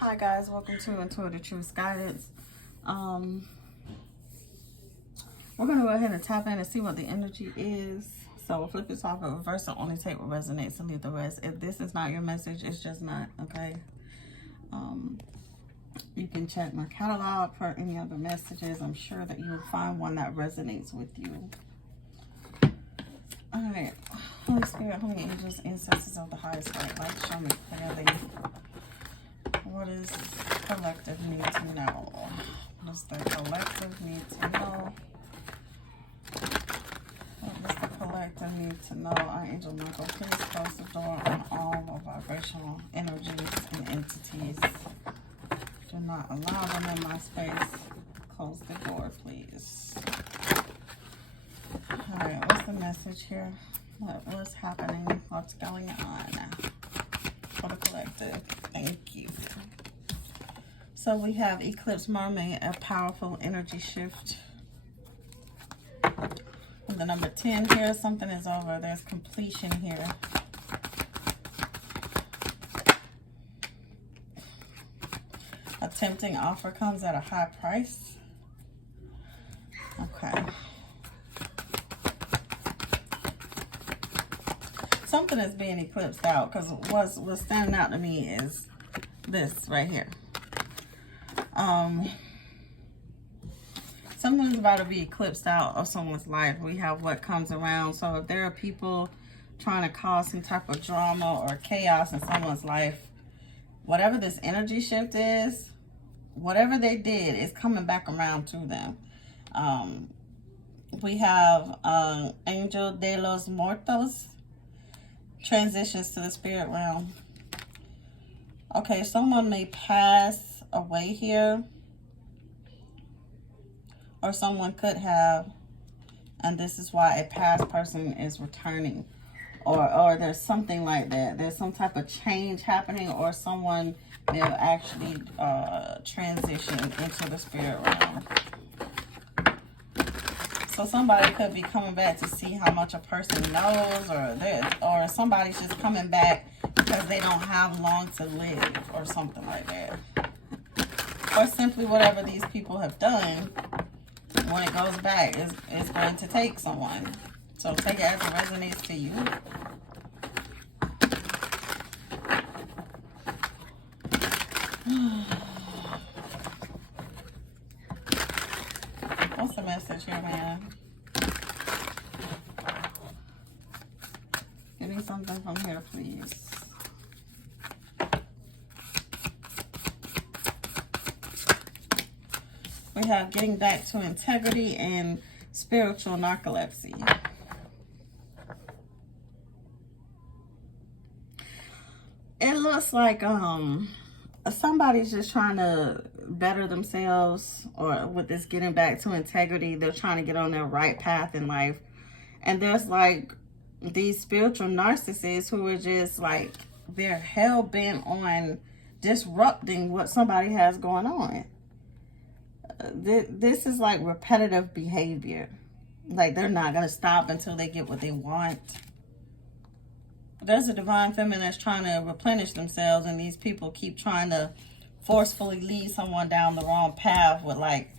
Hi guys, welcome to Intuitive Truth Guidance. We're going to go ahead and tap in and see what the energy is. So we'll flip it off and reverse it, only take what resonates and leave the rest. If this is not your message, it's just not, okay? You can check my catalog for any other messages. I'm sure that you will find one that resonates with you. All right, Holy Spirit, Holy Angels, Ancestors of the highest light, show me clearly. What is collective need to know? What does the collective need to know? What does the collective need to know? Archangel Michael, please close the door on all vibrational energies and entities. Do not allow them in my space. Close the door, please. Alright, what's the message here? What's happening? What's going on for the collective? Thank you. So we have Eclipse Mermaid, a powerful energy shift. And the number 10 here, something is over. There's completion here. A tempting offer comes at a high price. Okay. Something is being eclipsed out, because what's standing out to me is this right here. Something's about to be eclipsed out of someone's life. We have what comes around. So if there are people trying to cause some type of drama or chaos in someone's life, whatever this energy shift is, whatever they did is coming back around to them. We have Angel de los Muertos, transitions to the spirit realm. Okay, someone may pass away here, or someone could have, and this is why a past person is returning, or there's something like that. There's some type of change happening, or someone will actually transition into the spirit realm. So somebody could be coming back to see how much a person knows, or somebody's just coming back because they don't have long to live, or something like that. Or simply whatever these people have done, when it goes back, is going to take someone. So take it as it resonates to you. What's the message here, man? Give me something from here, please. We have getting back to integrity and spiritual narcolepsy. It looks like somebody's just trying to better themselves, or with this getting back to integrity, they're trying to get on their right path in life. And there's like these spiritual narcissists who are just like, they're hell-bent on disrupting what somebody has going on. This is like repetitive behavior. Like they're not going to stop until they get what they want. There's a divine feminine that's trying to replenish themselves, and these people keep trying to forcefully lead someone down the wrong path with like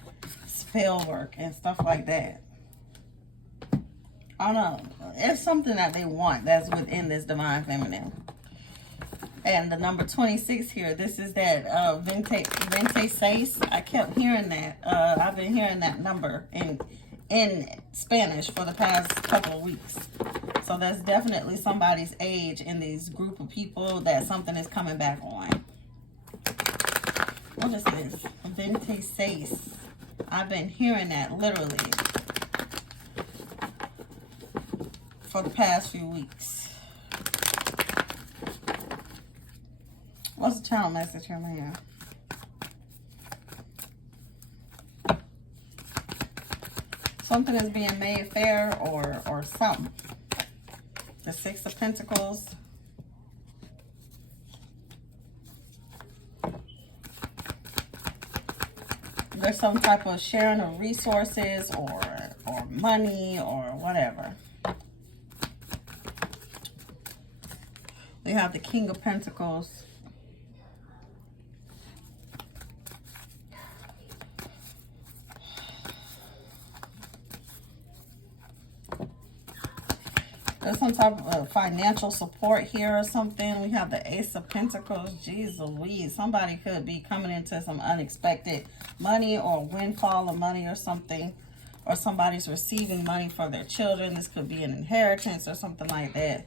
spell work and stuff like that. I don't know. It's something that they want that's within this divine feminine. And the number 26 here, this is that Vente Seis. I kept hearing that. I've been hearing that number in Spanish for the past couple of weeks. So that's definitely somebody's age in these group of people that something is coming back on. What is this? Vente Seis. I've been hearing that literally for the past few weeks. What's the channel message here, man? Something is being made fair, or something. The Six of Pentacles. There's some type of sharing of resources, or money, or whatever. We have the King of Pentacles. some type of financial support here or something. We have the Ace of Pentacles. Jeez Louise. Somebody could be coming into some unexpected money or windfall of money or something. Or somebody's receiving money for their children. This could be an inheritance or something like that.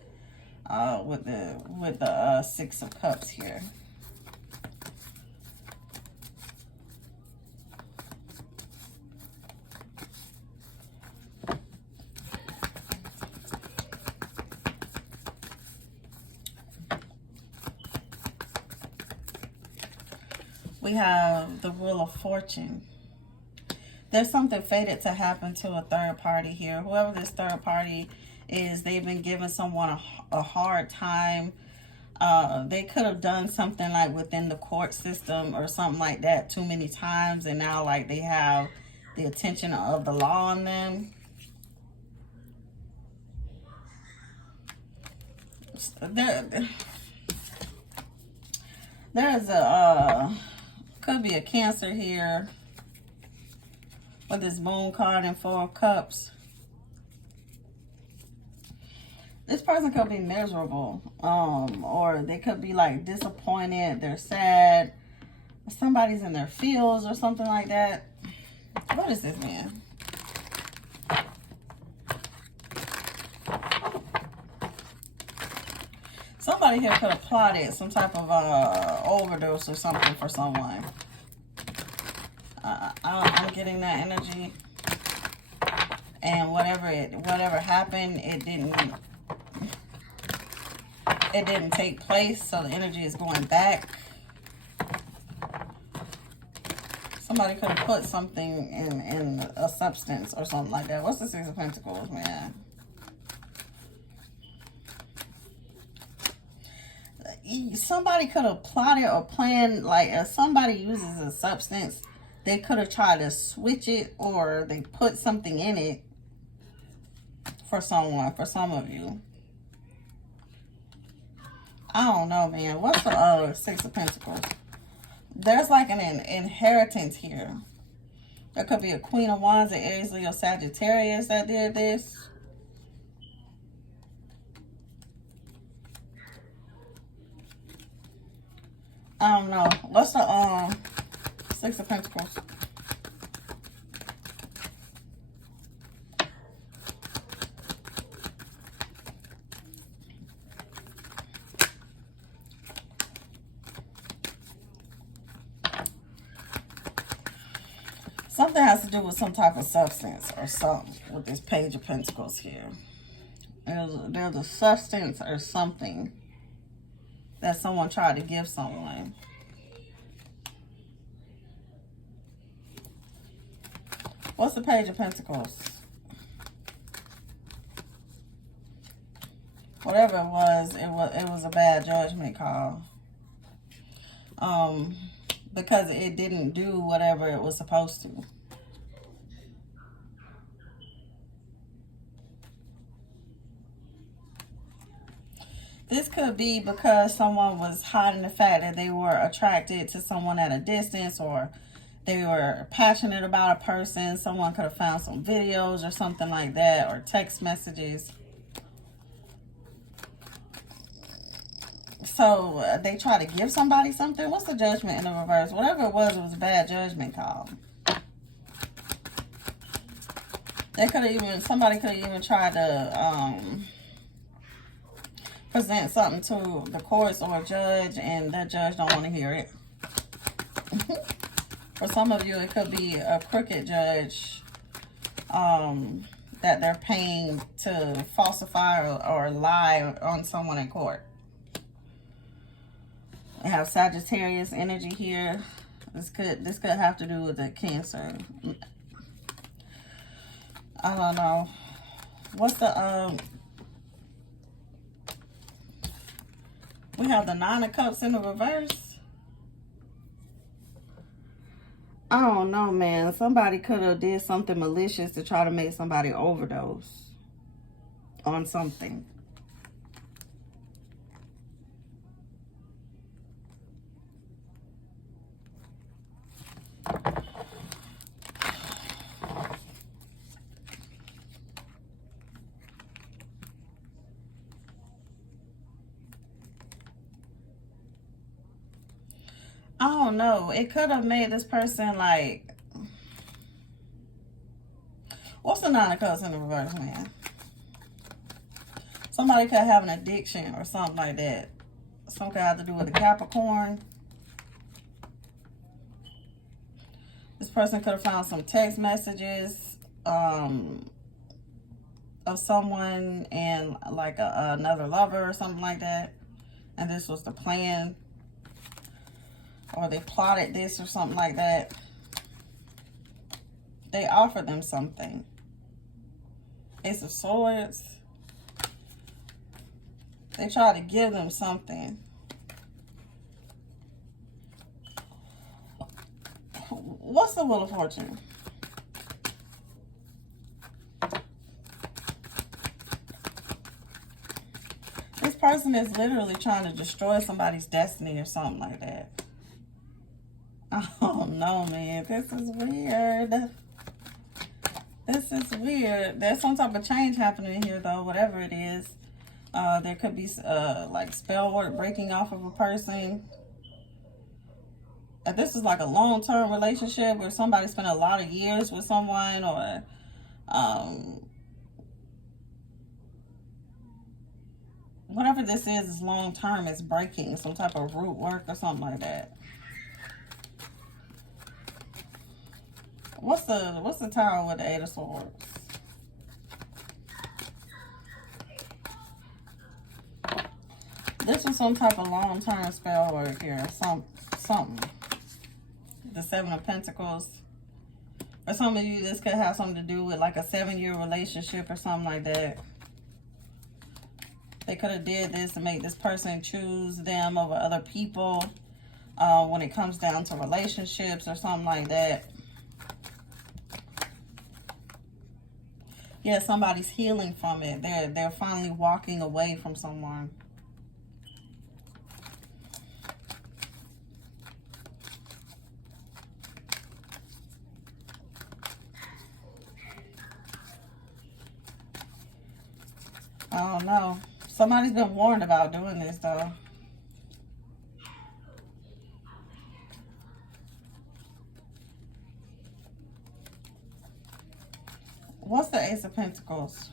With the Six of Cups here. We have the Wheel of Fortune. There's something fated to happen to a third party here. Whoever this third party is, they've been giving someone a hard time. They could have done something like within the court system or something like that too many times, and now like they have the attention of the law on them. There's a could be a Cancer here with this Moon card and Four of Cups. This person could be miserable, or they could be like disappointed, they're sad, somebody's in their feels or something like that. What is this, man? Somebody here could have plotted some type of overdose or something for someone. I'm getting that energy, and whatever happened, it didn't take place, so the energy is going back. Somebody could have put something in a substance or something like that. What's the Six of Pentacles, man? Somebody could have plotted or planned, like if somebody uses a substance, they could have tried to switch it, or they put something in it for someone, for some of you. I don't know, man. What's the Six of Pentacles? There's like an inheritance here. There could be a Queen of Wands, an Aries, Leo, Sagittarius that did this. I don't know. What's the Six of Pentacles? Something has to do with some type of substance or something with this Page of Pentacles here. There's a substance or something that someone tried to give someone. What's the Page of Pentacles? Whatever it was a bad judgment call. Because it didn't do whatever it was supposed to. This could be because someone was hiding the fact that they were attracted to someone at a distance, or they were passionate about a person. Someone could have found some videos or something like that, or text messages. So they try to give somebody something. What's the Judgment in the reverse? Whatever it was a bad judgment call. Somebody could have even tried to present something to the courts or a judge, and that judge don't want to hear it. For some of you, it could be a crooked judge that they're paying to falsify or lie on someone in court. I have Sagittarius energy here. This could have to do with the Cancer. I don't know. What's the we have the Nine of Cups in the reverse. I don't know, man. Somebody could have did something malicious to try to make somebody overdose on something. I don't know. It could have made this person like, what's the Nine of Cups in the reverse, man? Somebody could have an addiction or something like that. Something could have to do with a Capricorn. This person could have found some text messages of someone and like another lover or something like that. And this was the plan. Or they plotted this or something like that. They offered them something. Ace of Swords. They tried to give them something. What's the Wheel of Fortune? This person is literally trying to destroy somebody's destiny or something like that. Oh no, man. This is weird. This is weird. There's some type of change happening here, though, whatever it is. There could be like spell work breaking off of a person. This is like a long-term relationship where somebody spent a lot of years with someone, or whatever this is long-term. It's breaking, some type of root work or something like that. What's the Tower with the Eight of Swords? This was some type of long-term spell work here. Something. The Seven of Pentacles. For some of you, this could have something to do with like a 7-year relationship or something like that. They could have did this to make this person choose them over other people when it comes down to relationships or something like that. Yeah, somebody's healing from it. They're finally walking away from someone. I don't know. Somebody's been warned about doing this, though. What's the Ace of Pentacles?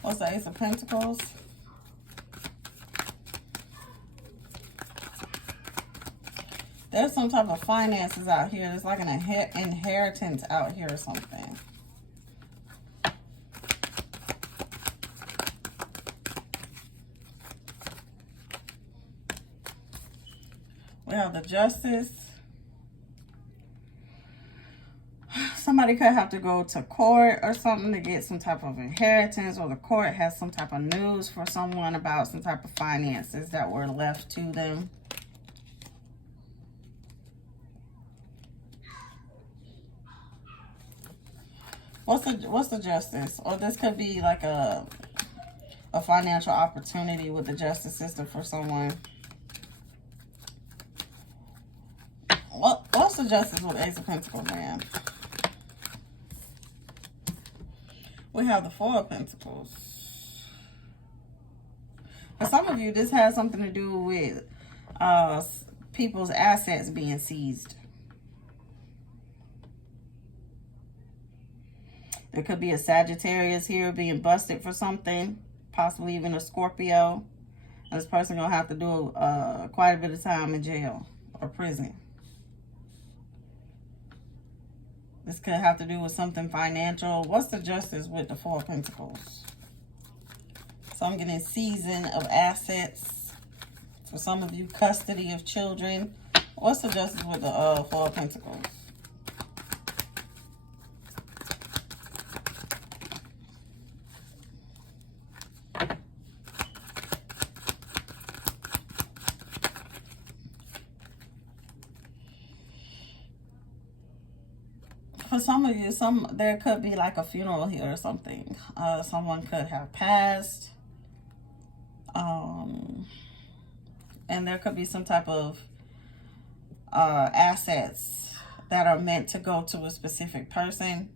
What's the Ace of Pentacles? There's some type of finances out here. There's like an inheritance out here or something. We have the Justice. Somebody could have to go to court or something to get some type of inheritance, or the court has some type of news for someone about some type of finances that were left to them. What's the Justice? Or this could be like a financial opportunity with the justice system for someone. What's the Justice with Ace of Pentacles, man? We have the Four of Pentacles. For some of you, this has something to do with people's assets being seized. There could be a Sagittarius here being busted for something, possibly even a Scorpio. And this person gonna have to do quite a bit of time in jail or prison. This could have to do with something financial. What's the Justice with the Four of Pentacles? So I'm getting season of assets. For some of you, custody of children. What's the Justice with the Four of Pentacles? For some of you, there could be like a funeral here or something. Someone could have passed. And there could be some type of assets that are meant to go to a specific person.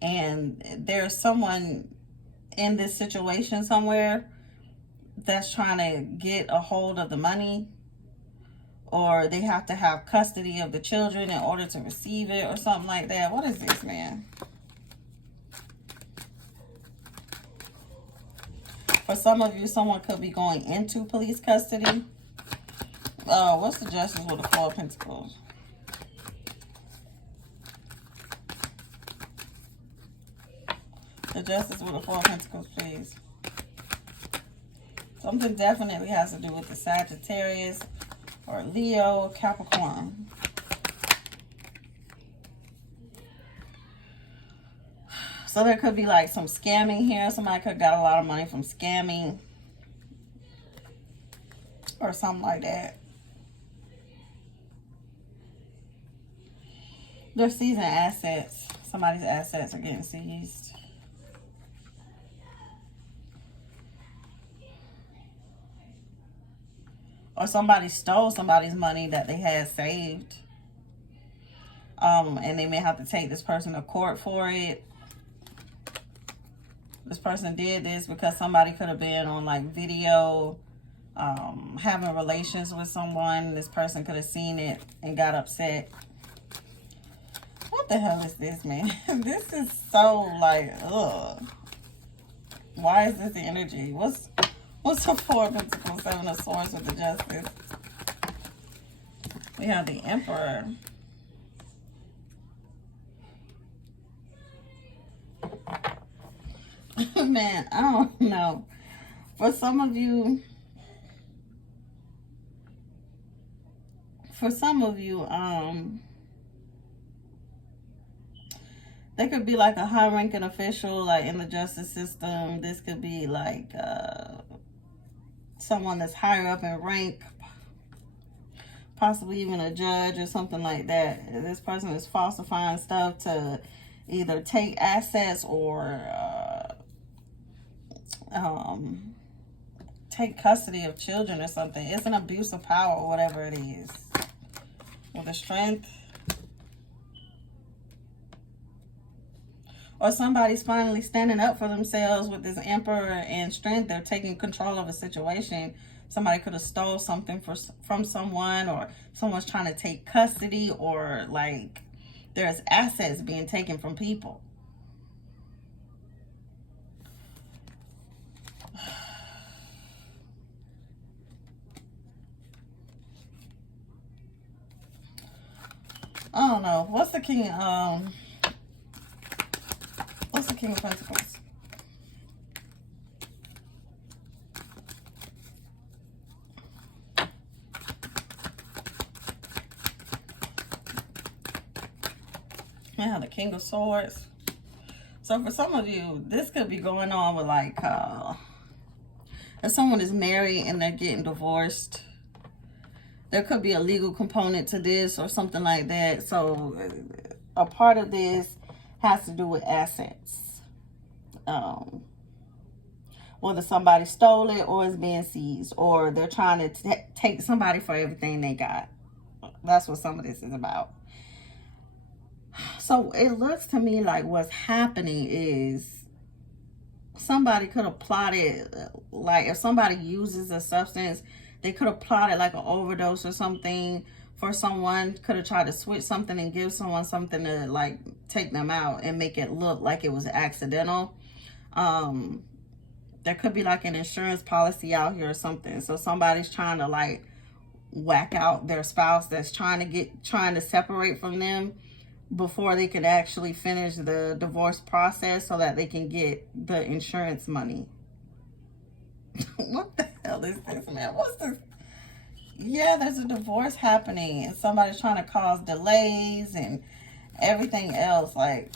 And there's someone in this situation somewhere that's trying to get a hold of the money, or they have to have custody of the children in order to receive it or something like that. What is this, man? For some of you, someone could be going into police custody. What's the justice with the Four of Pentacles? The justice with the Four of Pentacles, please. Something definitely has to do with the Sagittarius or Leo, Capricorn. So there could be like some scamming here. Somebody could have got a lot of money from scamming or something like that. They're seizing assets. Somebody's assets are getting seized. Or somebody stole somebody's money that they had saved. And they may have to take this person to court for it. This person did this because somebody could have been on like video having relations with someone. This person could have seen it and got upset. What the hell is this, man? This is so like, ugh. Why is this the energy? What's the Four of Pentacles, Seven of Swords with the Justice? We have the Emperor. Man, I don't know. For some of you, there could be like a high-ranking official, like in the justice system. This could be like someone that's higher up in rank, possibly even a judge or something like that. This person is falsifying stuff to either take assets or take custody of children or something. It's an abuse of power or whatever it is. With the Strength. Or somebody's finally standing up for themselves with this Emperor and Strength. They're taking control of a situation. Somebody could have stole something from someone, or someone's trying to take custody, or like there's assets being taken from people. I don't know. What's the King of Pentacles? Yeah, the King of Swords. So for some of you, this could be going on with like if someone is married and they're getting divorced. There could be a legal component to this or something like that. So a part of this has to do with assets. Whether somebody stole it or is being seized, or they're trying to take somebody for everything they got. That's what some of this is about. So it looks to me like what's happening is somebody could have plotted, like if somebody uses a substance, they could have plotted like an overdose or something for someone, could have tried to switch something and give someone something to like take them out and make it look like it was accidental. There could be like an insurance policy out here or something. So somebody's trying to like whack out their spouse that's trying to separate from them before they can actually finish the divorce process so that they can get the insurance money. What the hell is this, man? What's this? Yeah, there's a divorce happening and somebody's trying to cause delays and everything else. Like,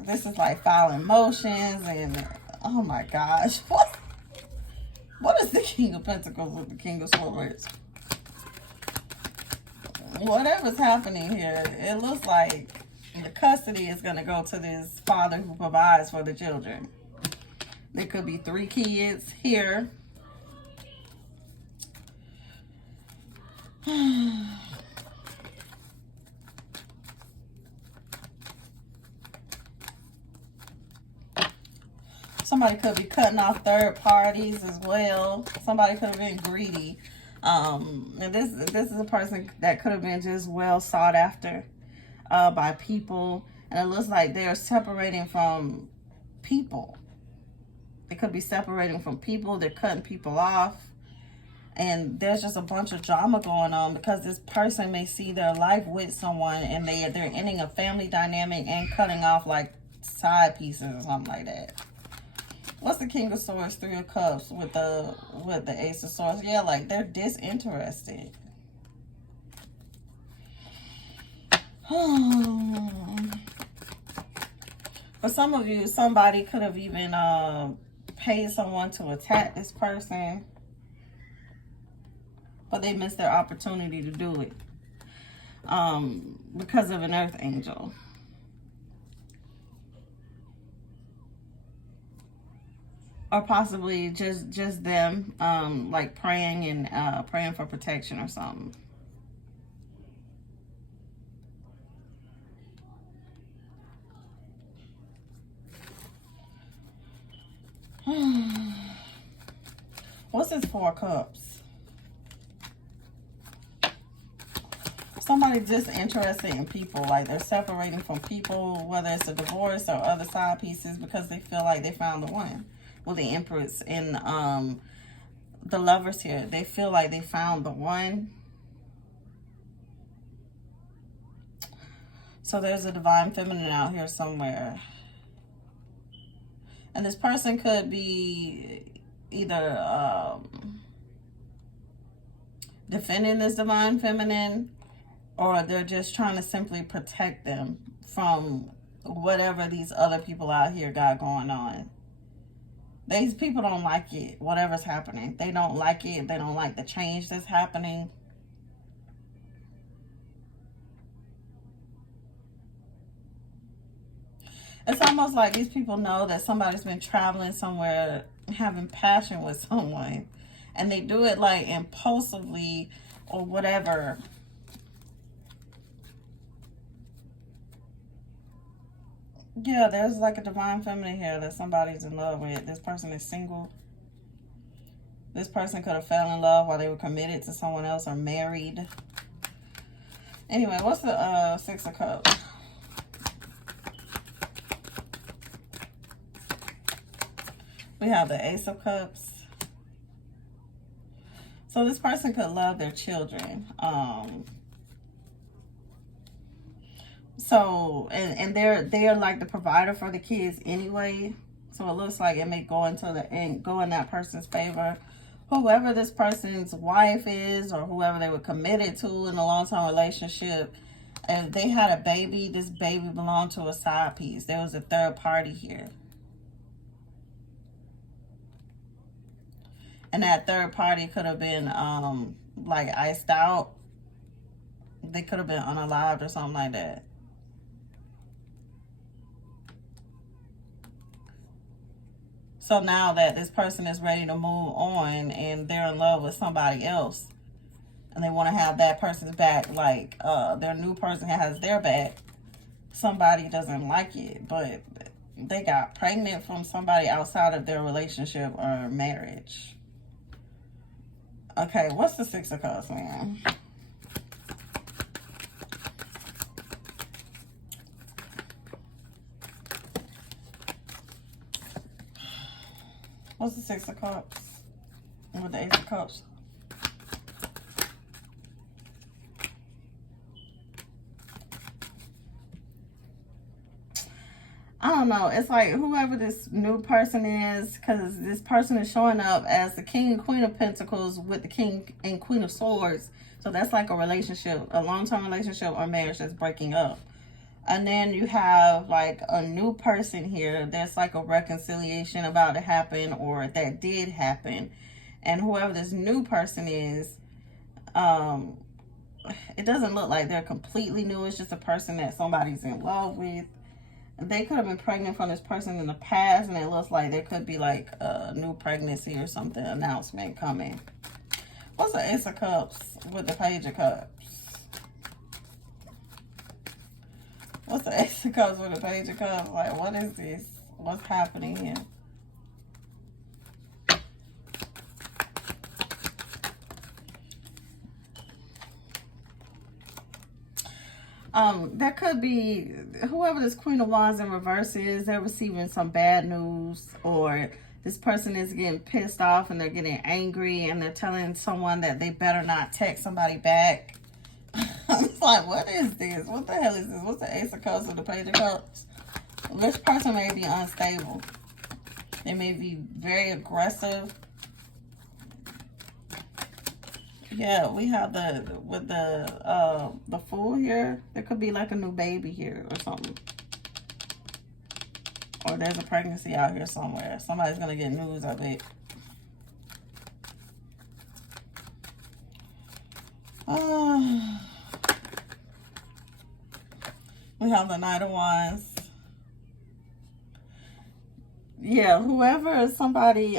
this is like filing motions and oh my gosh. What is the King of Pentacles with the King of Swords? Whatever's happening here, it looks like the custody is going to go to this father who provides for the children. There could be 3 kids here. Somebody could be cutting off third parties as well. Somebody could have been greedy. And this is a person that could have been just well sought after by people. And it looks like they're separating from people. They could be separating from people. They're cutting people off. And there's just a bunch of drama going on because this person may see their life with someone and they're ending a family dynamic and cutting off like side pieces or something like that. What's the King of Swords, Three of Cups with the Ace of Swords? Yeah, like they're disinterested. For some of you, somebody could have even paid someone to attack this person, but they missed their opportunity to do it because of an earth angel. Or possibly just them like praying and praying for protection or something. What's this Four of Cups? Somebody disinterested in people, like they're separating from people, whether it's a divorce or other side pieces, because they feel like they found the one. Well, the Empress and the Lovers here, they feel like they found the one. So there's a divine feminine out here somewhere. And this person could be either defending this divine feminine, or they're just trying to simply protect them from whatever these other people out here got going on. These people don't like it, whatever's happening. They don't like it. They don't like the change that's happening. It's almost like these people know that somebody's been traveling somewhere, having passion with someone, and they do it like impulsively or whatever. Yeah, there's like a divine feminine here that somebody's in love with. This person is single. This person could have fell in love while they were committed to someone else or married. Anyway, what's the Six of Cups? We have the Ace of Cups. So this person could love their children. So, and they're like the provider for the kids anyway. So it looks like it may go in that person's favor. Whoever this person's wife is, or whoever they were committed to in a long-term relationship, if they had a baby, this baby belonged to a side piece. There was a third party here. And that third party could have been like iced out. They could have been unalived or something like that. So now that this person is ready to move on and they're in love with somebody else and they want to have that person's back, like their new person has their back, somebody doesn't like it, but they got pregnant from somebody outside of their relationship or marriage. Okay, what's the Six of Cups, man? What's the Six of Cups with the Ace of Cups? I don't know. It's like whoever this new person is, because this person is showing up as the King and Queen of Pentacles with the King and Queen of Swords. So that's like a relationship, a long-term relationship or marriage that's breaking up. And then you have like a new person here. There's like a reconciliation about to happen, or that did happen. And whoever this new person is, it doesn't look like they're completely new. It's just a person that somebody's in love with. They could have been pregnant from this person in the past, and it looks like there could be like a new pregnancy or something, announcement coming. What's the Ace of Cups with the Page of Cups? What's the Ace of Cups with the Page of Cups? Like, what is this? What's happening here? There could be whoever this Queen of Wands in reverse is, they're receiving some bad news, or this person is getting pissed off and they're getting angry and they're telling someone that they better not text somebody back. It's like, what is this? What the hell is this? What's the Ace of Cups with the Page of Cups? This person may be unstable. They may be very aggressive. Yeah, we have the Fool here. There could be like a new baby here or something. Or there's a pregnancy out here somewhere. Somebody's going to get news of it. We have the Knight of Wands. Yeah, whoever is somebody,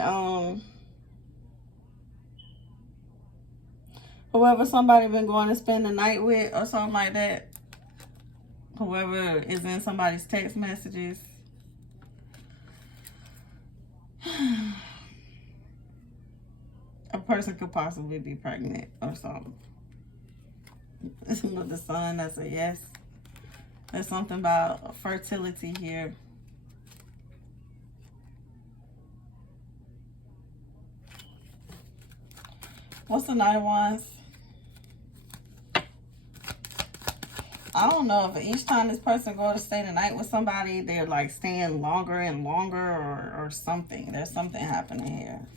whoever somebody been going to spend the night with or something like that. Whoever is in somebody's text messages. A person could possibly be pregnant or something. With the Sun, that's a yes. There's something about fertility here. What's the Knight of Wands? I don't know if each time this person go to stay the night with somebody, they're like staying longer and longer or something. There's something happening here.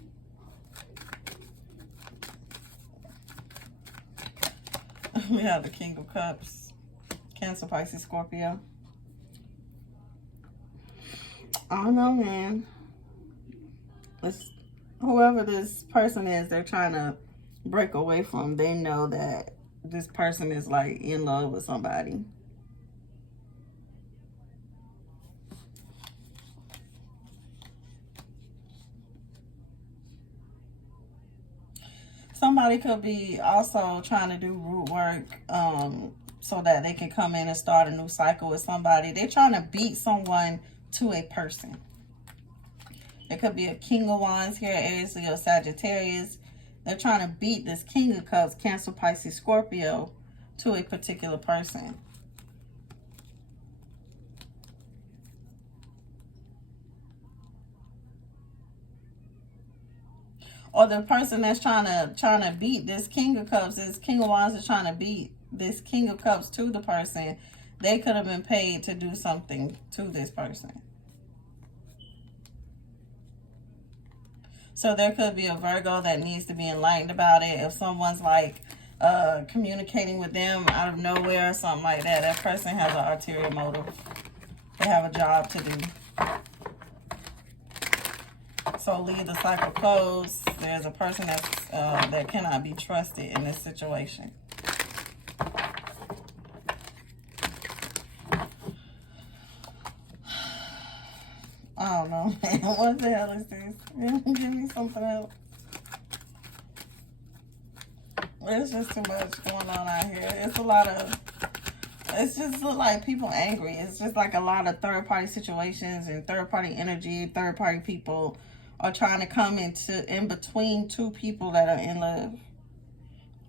We have the King of Cups. Cancer, Pisces, Scorpio. I don't know, man. Whoever this person is, they're trying to break away from. They know that this person is like in love with somebody. Somebody could be also trying to do root work so that they can come in and start a new cycle with somebody. They're trying to beat someone to a person. It could be a King of Wands here, Aries, Leo, Sagittarius. They're trying to beat this King of Cups, Cancer, Pisces, Scorpio, to a particular person. Or the person that's trying to beat this King of Cups, this King of Wands is trying to beat this King of Cups to the person. They could have been paid to do something to this person. So there could be a Virgo that needs to be enlightened about it. If someone's like communicating with them out of nowhere or something like that, that person has an ulterior motive. They have a job to do. So leave the cycle closed. There's a person that's that cannot be trusted in this situation. I don't know, man. What the hell is this? Give me something else. There's just too much going on out here. It's a lot of... It's just like people angry. It's just like a lot of third-party situations and third-party energy. Third-party people are trying to come in between two people that are in love.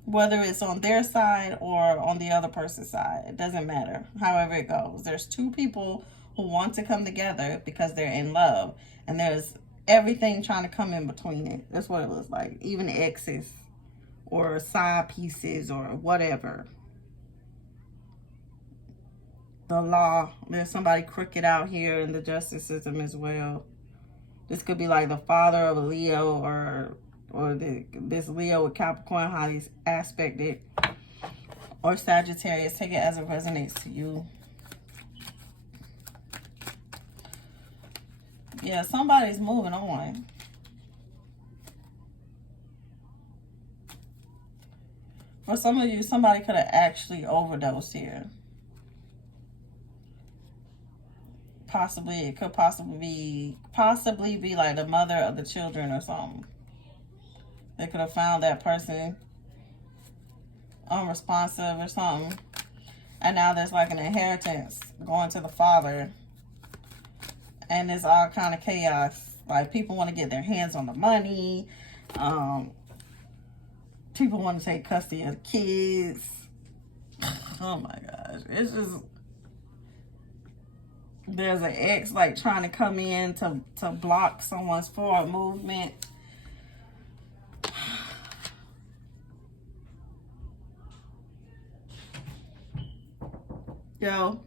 Whether it's on their side or on the other person's side. It doesn't matter. However it goes. There's two people who want to come together because they're in love. And there's everything trying to come in between it. That's what it looks like. Even exes or side pieces or whatever. The law. There's somebody crooked out here in the justice system as well. This could be like the father of a Leo or this Leo with Capricorn, how he's aspected. Or Sagittarius. Take it as it resonates to you. Yeah, somebody's moving on. For some of you, somebody could have actually overdosed here. Possibly, it could possibly be like the mother of the children or something. They could have found that person unresponsive or something. And now there's like an inheritance going to the father. And there's all kind of chaos. Like, people want to get their hands on the money. People want to take custody of the kids. Oh my gosh. It's just, there's an X like trying to come in to block someone's forward movement. Yo,